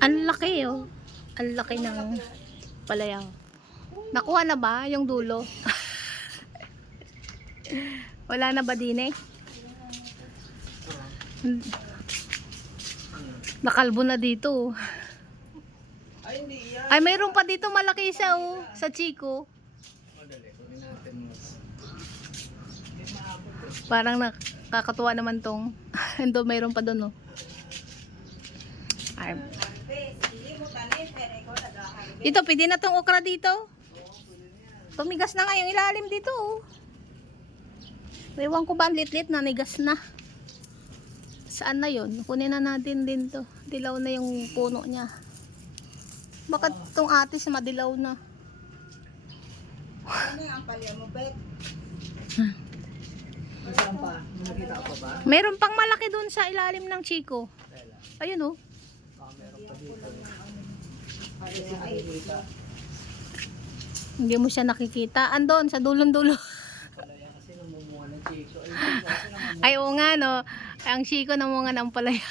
Ang laki oh. Ang laki ng palayaw. Nakuha na ba yung dulo? Wala na ba din eh? Nakalbo na dito. Ay, mayroon pa dito malaki siya oh. Sa Chico. Parang nakakatuwa naman tong. Ando, mayroon pa doon oh. Ay. Dito, pwede na tong okra dito. Tumigas na nga yung ilalim dito oh. Ewan ko ba, lit-lit na, nigas na. Saan na yun? Kunin na natin din to. Dilaw na yung puno niya. Bakit tong atis madilaw na? Ano yung ampalya mo, Bet? Saan pa? Nakita ko ba? Meron pang malaki dun sa ilalim ng Chico. Ayun oh. Meron pa dito. Hindi mo siya nakikita. Andon, sa dulon-dulo. Palaya kasi namumunga ng Chico. Ay, oo nga no. Ang Chico namunga ng palaya.